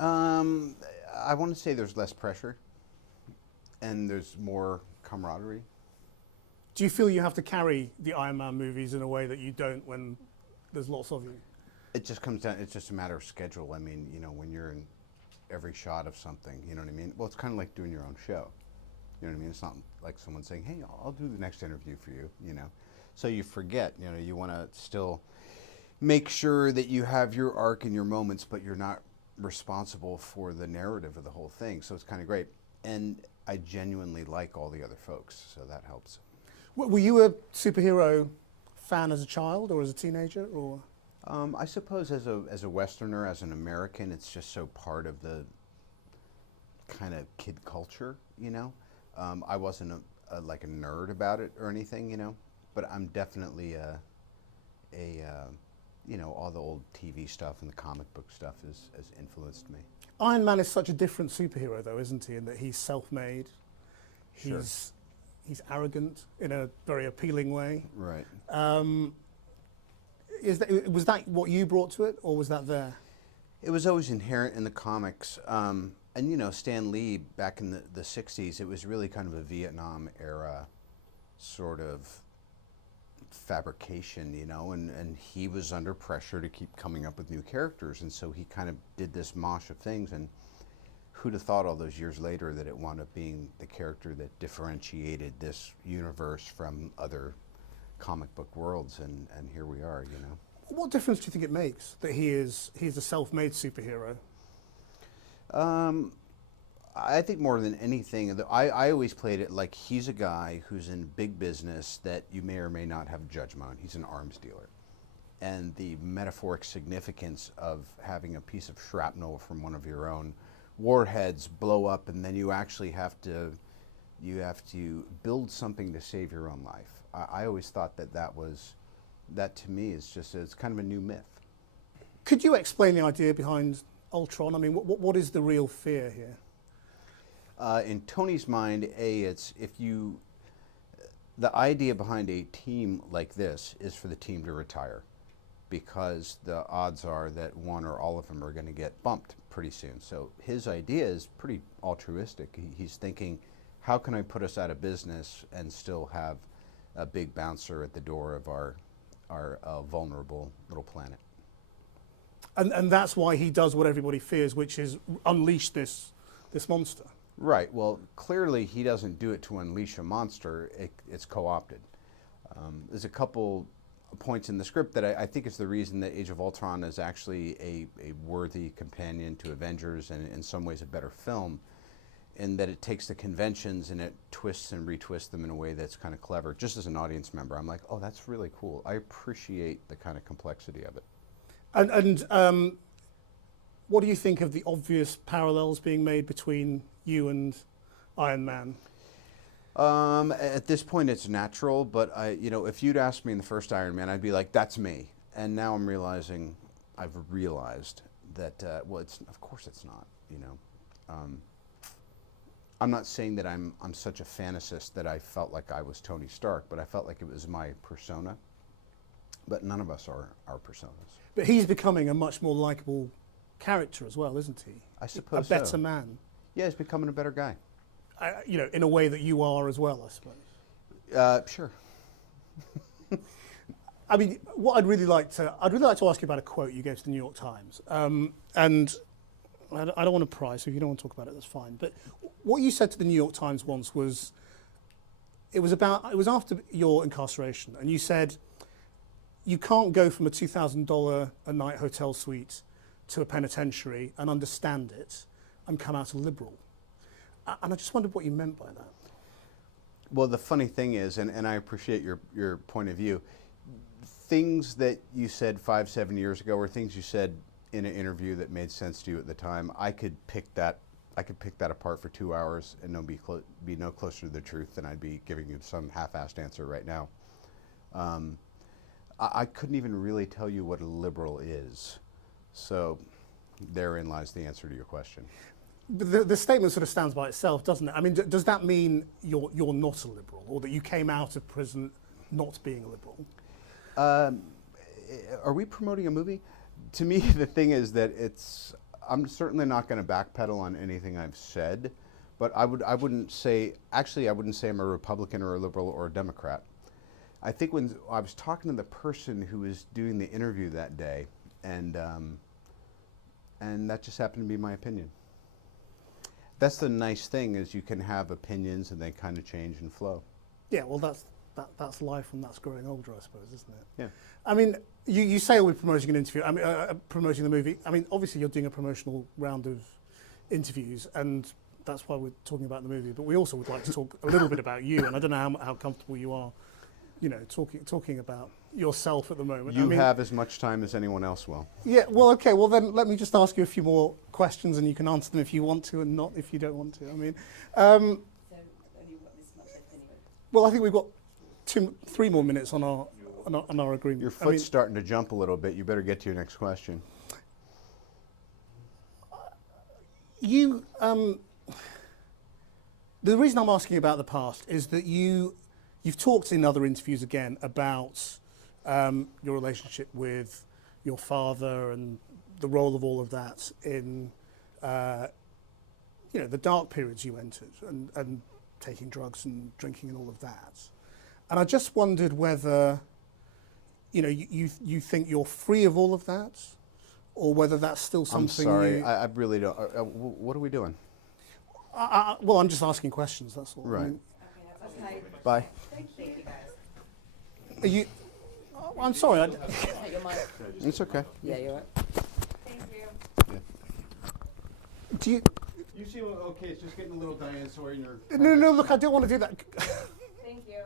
I want to say there's less pressure and there's more camaraderie. Do you feel you have to carry the Iron Man movies in a way that you don't when there's lots of you? It just comes down, it's just a matter of schedule. I mean, you know, when you're in every shot of something, you know what I mean? Well, it's kind of like doing your own show. You know what I mean? It's not like someone saying, hey, I'll do the next interview for you, you know? So you forget, you know, you want to still make sure that you have your arc and your moments, but you're not responsible for the narrative of the whole thing. So it's kind of great. And I genuinely like all the other folks, so that helps. Were you a superhero fan as a child or as a teenager, or? I suppose as a Westerner, as an American, it's just so part of the kind of kid culture, you know? I wasn't like a nerd about it or anything, you know? But I'm definitely you know, all the old TV stuff and the comic book stuff has influenced me. Iron Man is such a different superhero, though, isn't he? In that he's self-made, Sure. he's arrogant in a very appealing way. Right. Was that what you brought to it, or was that there? It was always inherent in the comics. And, you know, Stan Lee, back in the 60s, it was really kind of a Vietnam era sort of fabrication, you know, and he was under pressure to keep coming up with new characters. And so he kind of did this mosh of things. And who'd have thought all those years later that it wound up being the character that differentiated this universe from other comic book worlds, and here we are, you know. What difference do you think it makes that he's a self-made superhero? I think more than anything, I always played it like he's a guy who's in big business that you may or may not have judgment on. He's an arms dealer. And the metaphoric significance of having a piece of shrapnel from one of your own warheads blow up, and then you actually have to build something to save your own life. I always thought that to me is just, it's kind of a new myth. Could you explain the idea behind Ultron? I mean, what is the real fear here? In Tony's mind, the idea behind a team like this is for the team to retire, because the odds are that one or all of them are going to get bumped pretty soon. So his idea is pretty altruistic. He's thinking, how can I put us out of business and still have a big bouncer at the door of our vulnerable little planet? And that's why he does what everybody fears, which is unleash this monster. Right. Well, clearly he doesn't do it to unleash a monster. It's co-opted. There's a couple points in the script that I think is the reason that Age of Ultron is actually a worthy companion to Avengers, and in some ways a better film, in that it takes the conventions and it twists and retwists them in a way that's kind of clever. Just as an audience member, I'm like, oh, that's really cool. I appreciate the kind of complexity of it. And what do you think of the obvious parallels being made between you and Iron Man? At this point, it's natural, but if you'd asked me in the first Iron Man, I'd be like, that's me. And now I've realized that, of course it's not, you know. I'm not saying that I'm such a fantasist that I felt like I was Tony Stark, but I felt like it was my persona. But none of us are our personas. But he's becoming a much more likable character as well, isn't he? I suppose a better so. man. Yeah, he's becoming a better guy. In a way that you are as well, I suppose. Sure. I mean, what I'd really like to ask you about a quote you gave to the New York Times, and I don't want to pry, so if you don't want to talk about it, that's fine. But what you said to the New York Times once was, it was after your incarceration, and you said, you can't go from a $2,000 a night hotel suite to a penitentiary and understand it and come out a liberal. And I just wondered what you meant by that. Well, the funny thing is, and I appreciate your point of view, things that you said 5-7 years ago, or things you said in an interview that made sense to you at the time, I could pick that apart for 2 hours and be no closer to the truth than I'd be giving you some half-assed answer right now. I couldn't even really tell you what a liberal is. So therein lies the answer to your question. But the statement sort of stands by itself, doesn't it? I mean, does that mean you're not a liberal, or that you came out of prison not being a liberal? Are we promoting a movie? To me, the thing is that I'm certainly not going to backpedal on anything I've said, but I wouldn't say I'm a Republican or a liberal or a Democrat. I think when I was talking to the person who was doing the interview that day, and that just happened to be my opinion. That's the nice thing, is you can have opinions and they kind of change and flow. Yeah, well, that's life and that's growing older, I suppose, isn't it? Yeah. I mean, you say we're promoting an interview. I mean, promoting the movie. I mean, obviously you're doing a promotional round of interviews, and that's why we're talking about the movie. But we also would like to talk a little bit about you, and I don't know how comfortable you are, talking about yourself at the moment. You have as much time as anyone else will. Yeah, well, okay, well then let me just ask you a few more questions, and you can answer them if you want to and not if you don't want to. I mean, So have you got this much left anyway? well, I think we've got 3 more minutes on our agreement. Your foot's starting to jump a little bit. You better get to your next question. The reason I'm asking about the past is that you've talked in other interviews again about your relationship with your father and the role of all of that in the dark periods you entered and taking drugs and drinking and all of that. And I just wondered whether you think you're free of all of that, or whether that's still something. I'm sorry, I really don't. What are we doing? Well, I'm just asking questions. That's all. Right. I mean, Okay. Bye. Thank you guys. are you? I'm sorry. Take your mic. It's okay. Yeah, you're right. Thank you. Do you? You seem okay. It's just getting a little dinosaur in your. No. Look, I don't want to do that. Thank you.